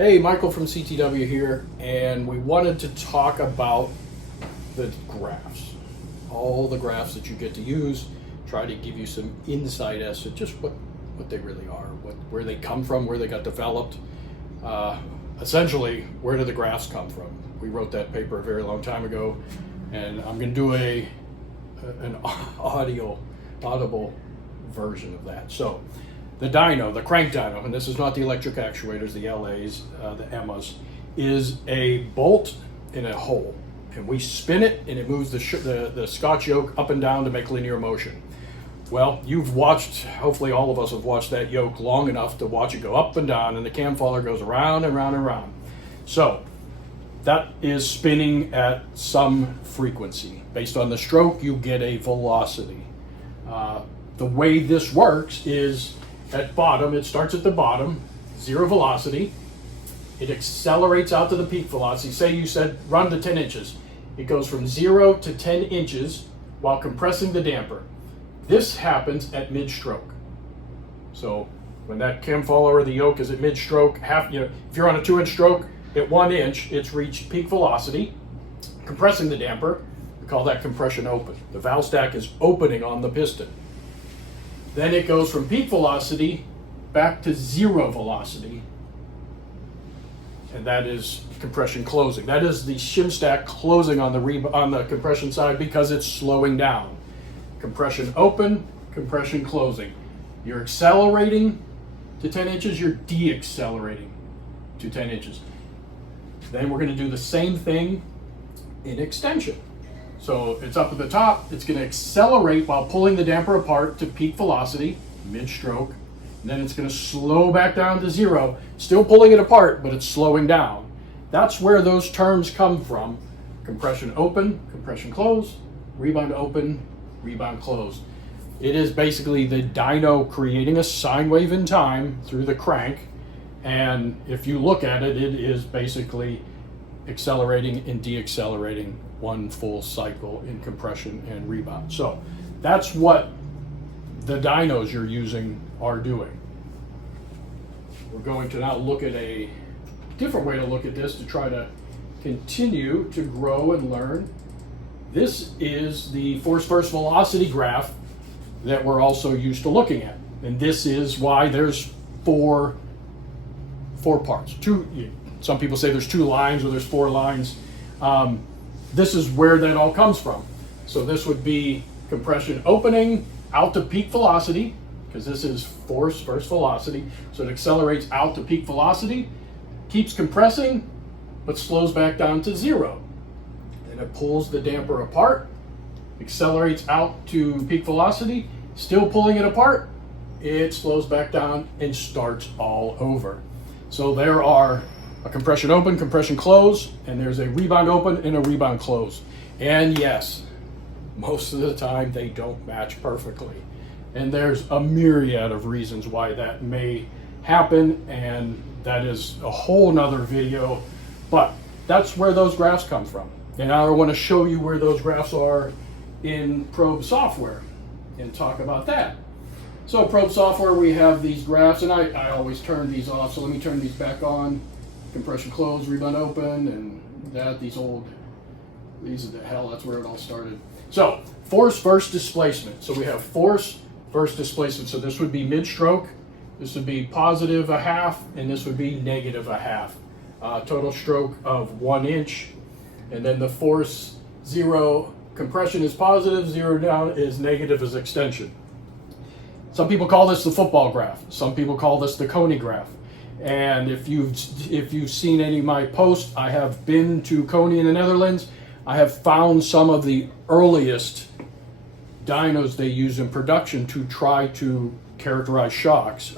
Hey, Michael from CTW here, and we wanted to talk about the graphs. All the graphs that you get to use, try to give you some insight as to just what they really are, where they come from, where they got developed. Essentially, where do the graphs come from? We wrote that paper a very long time ago, and I'm going to do an audible version of that. So, the dyno, the crank dyno, and this is not the electric actuators, the LAs, the EMMAs, is a bolt in a hole. And we spin it, and it moves the Scotch yoke up and down to make linear motion. Well, you've watched, hopefully all of us have watched that yoke long enough to watch it go up and down, and the cam follower goes around and round and round. So, that is spinning at some frequency. Based on the stroke, you get a velocity. The way this works is at bottom, it starts at the bottom, zero velocity. It accelerates out to the peak velocity. Say you said run to 10 inches. It goes from 0 to 10 inches while compressing the damper. This happens at mid-stroke. So when that cam follower, the yoke is at mid-stroke, if you're on a 2-inch stroke, at 1 inch, it's reached peak velocity. Compressing the damper, we call that compression open. The valve stack is opening on the piston. Then it goes from peak velocity back to zero velocity, and that is compression closing. That is the shim stack closing on the compression side because it's slowing down. Compression open, compression closing. You're accelerating to 10 inches, you're deaccelerating to 10 inches. Then we're going to do the same thing in extension. So it's up at the top, it's going to accelerate while pulling the damper apart to peak velocity, mid-stroke, and then it's going to slow back down to zero, still pulling it apart, but it's slowing down. That's where those terms come from. Compression open, compression close, rebound open, rebound close. It is basically the dyno creating a sine wave in time through the crank, and if you look at it, it is basically accelerating and deaccelerating one full cycle in compression and rebound. So that's what the dynos you're using are doing. We're going to now look at a different way to look at this to try to continue to grow and learn. This is the force versus velocity graph that we're also used to looking at. And this is why there's four parts. Some people say there's 2 lines or there's 4 lines. This is where that all comes from. So this would be compression opening out to peak velocity, because this is force versus velocity. So it accelerates out to peak velocity, keeps compressing, but slows back down to 0. Then it pulls the damper apart, accelerates out to peak velocity, still pulling it apart, it slows back down and starts all over. So there are a compression open, compression close, and there's a rebound open and a rebound close. And yes, most of the time they don't match perfectly. And there's a myriad of reasons why that may happen, and that is a whole nother video, but that's where those graphs come from. And now I want to show you where those graphs are in Probe software and talk about that. So Probe software, we have these graphs, and I always turn these off, so let me turn these back on. Compression close, rebound open, and these are the hell, that's where it all started. So, force versus displacement. So we have force versus displacement. So this would be mid-stroke, this would be positive 1/2, and this would be negative 1/2. Total stroke of 1 inch, and then the force 0, compression is positive, 0 down is negative as extension. Some people call this the football graph. Some people call this the Coney graph. And if you've seen any of my posts, I have been to Coney in the Netherlands. I have found some of the earliest dynos they use in production to try to characterize shocks.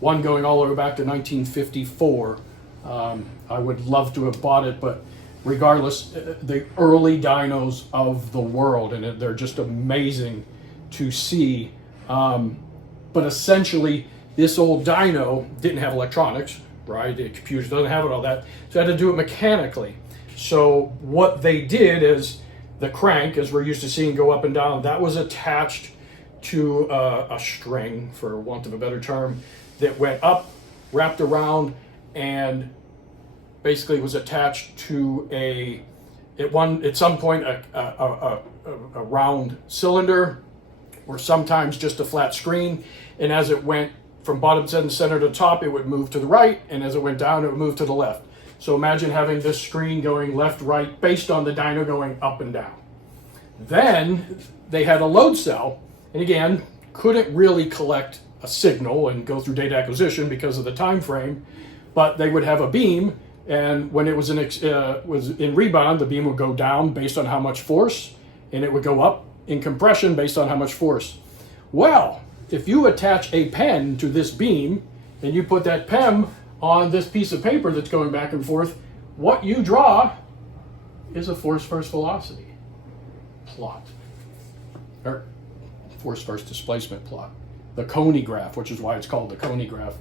One going all the way back to 1954. I would love to have bought it, but regardless, the early dynos of the world, and they're just amazing to see. But essentially, this old dyno didn't have electronics, right? The computer doesn't have it, all that. So I had to do it mechanically. So what they did is the crank, as we're used to seeing go up and down, that was attached to a string, for want of a better term, that went up, wrapped around, and basically was attached to at some point a round cylinder, or sometimes just a flat screen. And as it went from bottom center to top, it would move to the right, and as it went down, it would move to the left. So imagine having this screen going left, right, based on the dyno going up and down. Then they had a load cell, and again, couldn't really collect a signal and go through data acquisition because of the time frame, but they would have a beam, and when it was in rebound, the beam would go down based on how much force, and it would go up in compression based on how much force. Well, if you attach a pen to this beam, and you put that pen on this piece of paper that's going back and forth, what you draw is a force versus velocity plot, or force versus displacement plot, the Coney graph, which is why it's called the Coney graph.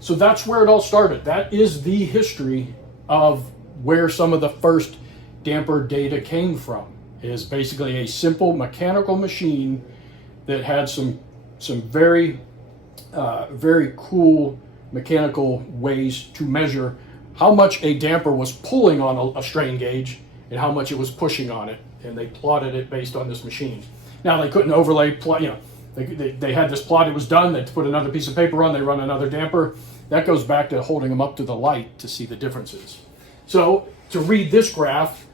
So that's where it all started. That is the history of where some of the first damper data came from, is basically a simple mechanical machine that had some very cool mechanical ways to measure how much a damper was pulling on a strain gauge and how much it was pushing on it, and they plotted it based on this machine. Now they couldn't overlay, they had this plot, it was done, they put another piece of paper on, they run another damper. That goes back to holding them up to the light to see the differences. So to read this graph,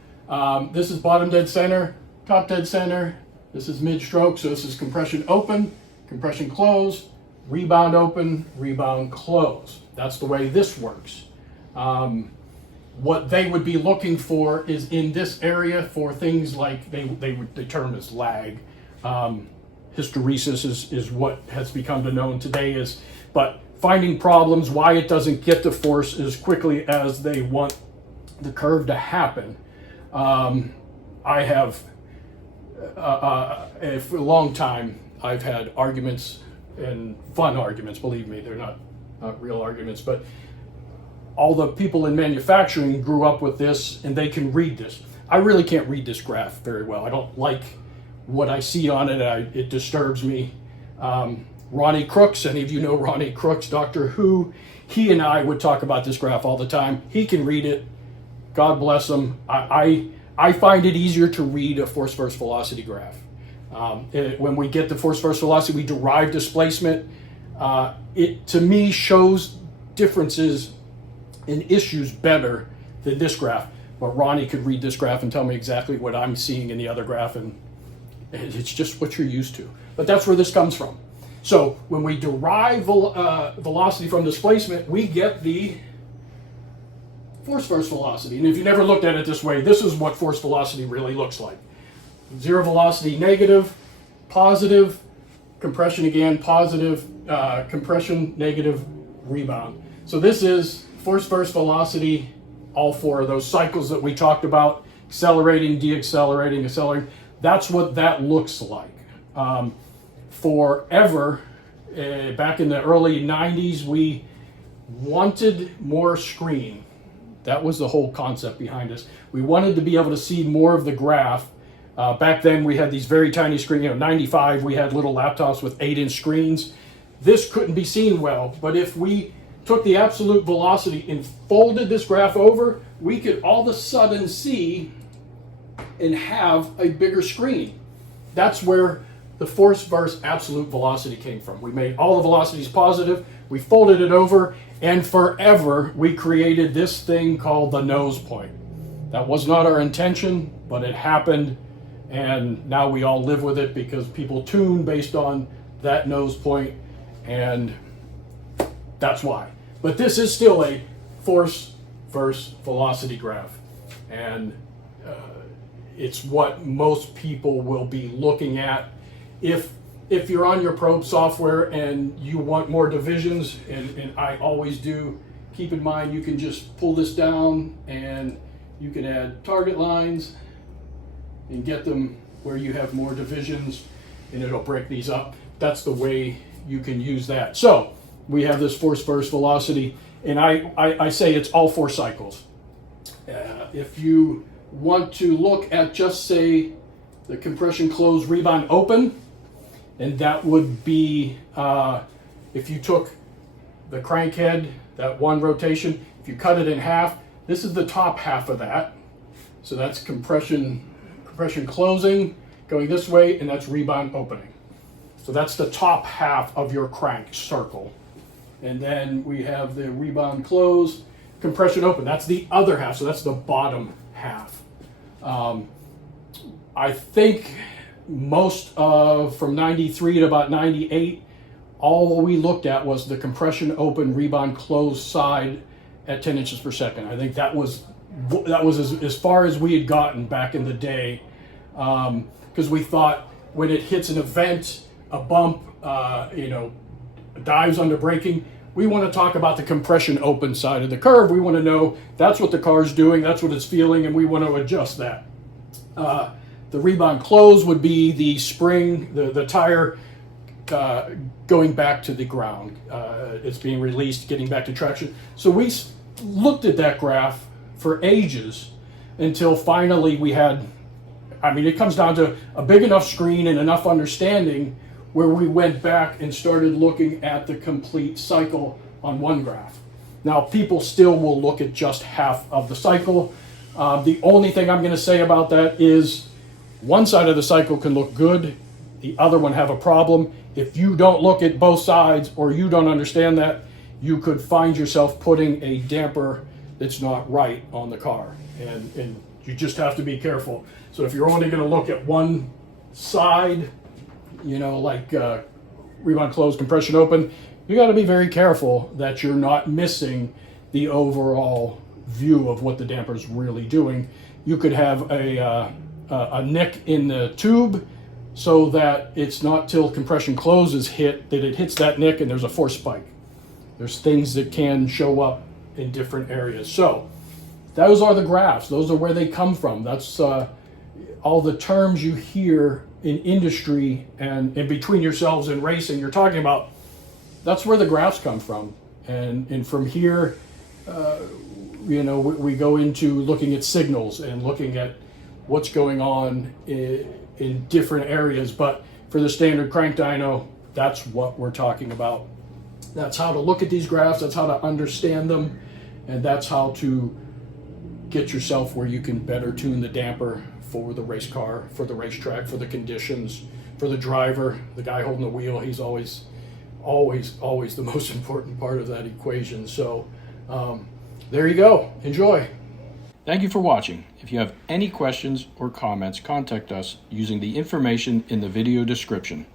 this is bottom dead center, top dead center, this is mid stroke, so this is compression open, compression close, rebound open, rebound close. That's the way this works. What they would be looking for is in this area for things like they term as lag. Hysteresis is what has become known today but finding problems, why it doesn't get to force as quickly as they want the curve to happen. I have, for a long time, I've had arguments, and fun arguments, believe me, they're not real arguments, but all the people in manufacturing grew up with this and they can read this. I really can't read this graph very well. I don't like what I see on it. It disturbs me. Ronnie Crooks, any of you know Ronnie Crooks, Doctor Who, he and I would talk about this graph all the time. He can read it. God bless him. I find it easier to read a force versus velocity graph. When we get the force versus velocity, we derive displacement. It, to me, shows differences in issues better than this graph. But Ronnie could read this graph and tell me exactly what I'm seeing in the other graph, and it's just what you're used to. But that's where this comes from. So when we derive velocity from displacement, we get the force versus velocity. And if you never looked at it this way, this is what force velocity really looks like. Zero velocity negative, positive, compression again, positive, compression, negative, rebound. So this is force versus velocity, all four of those cycles that we talked about, accelerating, deaccelerating, accelerating. That's what that looks like. Forever, back in the early 90s, we wanted more screen. That was the whole concept behind this. We wanted to be able to see more of the graph. Back then we had these very tiny screens, 95, we had little laptops with 8-inch screens. This couldn't be seen well, but if we took the absolute velocity and folded this graph over, we could all of a sudden see and have a bigger screen. That's where the force versus absolute velocity came from. We made all the velocities positive, we folded it over, and forever we created this thing called the nose point. That was not our intention, but it happened, and now we all live with it because people tune based on that nose point, and that's why. But this is still a force versus velocity graph, and it's what most people will be looking at. If you're on your probe software and you want more divisions, and I always do, keep in mind you can just pull this down and you can add target lines and get them where you have more divisions, and it'll break these up. That's the way you can use that. So we have this force versus velocity, and I say it's all 4 cycles. If you want to look at just say the compression close, rebound open, and that would be if you took the crankhead, that one rotation, if you cut it in half, this is the top half of that. So that's compression closing going this way, and that's rebound opening. So that's the top half of your crank circle. And then we have the rebound close, compression open. That's the other half, so that's the bottom half. I think most of, from 93 to about 98, all we looked at was the compression open, rebound close side at 10 inches per second. I think that was as far as we had gotten back in the day, because we thought when it hits an event, a bump, dives under braking, we want to talk about the compression open side of the curve. We want to know that's what the car's doing, that's what it's feeling, and we want to adjust that. The rebound close would be the spring, the tire going back to the ground. It's being released, getting back to traction. So we looked at that graph for ages until finally we had, it comes down to a big enough screen and enough understanding where we went back and started looking at the complete cycle on one graph. Now, people still will look at just half of the cycle. The only thing I'm going to say about that is one side of the cycle can look good, the other one have a problem. If you don't look at both sides or you don't understand that, you could find yourself putting a damper that's not right on the car. And you just have to be careful. So if you're only going to look at one side, like rebound close, compression open, you got to be very careful that you're not missing the overall view of what the damper is really doing. You could have a nick in the tube so that it's not till compression close is hit that it hits that nick and there's a force spike. There's things that can show up in different areas. So those are the graphs. Those are where they come from. That's all the terms you hear in industry and between yourselves and racing you're talking about. That's where the graphs come from. And from here, we go into looking at signals and looking at what's going on in different areas. But for the standard crank dyno, that's what we're talking about. That's how to look at these graphs, that's how to understand them, and that's how to get yourself where you can better tune the damper for the race car, for the racetrack, for the conditions, for the driver, the guy holding the wheel. He's always the most important part of that equation. So there you go. Enjoy. Thank you for watching. If you have any questions or comments, contact us using the information in the video description.